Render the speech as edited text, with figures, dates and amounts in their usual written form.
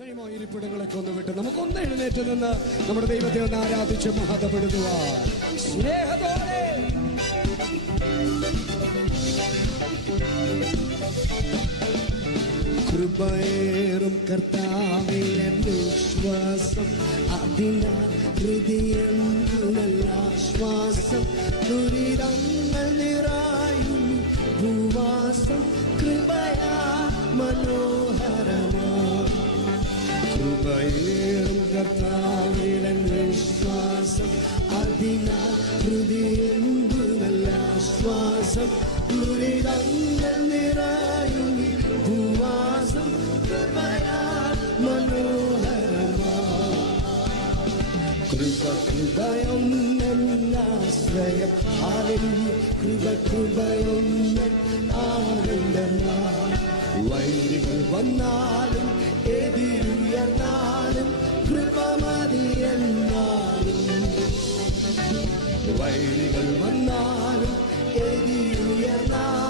കഴിയുമോ ഇരിപ്പിടങ്ങളൊക്കെ ഒന്ന് വിട്ട് നമുക്കൊന്ന് എഴുന്നേറ്റ് നിന്ന് നമ്മുടെ ദൈവത്തെ ഒന്ന് ആരാധിച്ച് മഹത്വപ്പെടുത്തുവാൻ സ്നേഹത്തോടെ. കൃപയേറും കർത്താവിൽ വിശ്വാസം, അതിനാൽ ഹൃദയങ്ങളിൽ ആശ്വാസം. ദുരിതങ്ങൾ നിറയും ഭൂവാസം കൃപയാ മനോഹരമാ. കൃപയേറും കർത്താവിൽ വിശ്വാസം, അതിനാൽ ഹൃദയങ്ങളിൽ ആശ്വാസം. ദുരിതങ്ങൾ നിറയും ഭൂവാസം കൃപയാ മനോഹരമാ. കൃപയും ആശ്രയം ഹല്ലേലൂയ. കൃപയും ആനന്ദമാ. വൈരികൾ വന്നാലും എതിരുയർന്നാലും കൃപ മതിയെന്നാലും. വൈരികൾ വന്നാലും എതിരുയർന്നാലും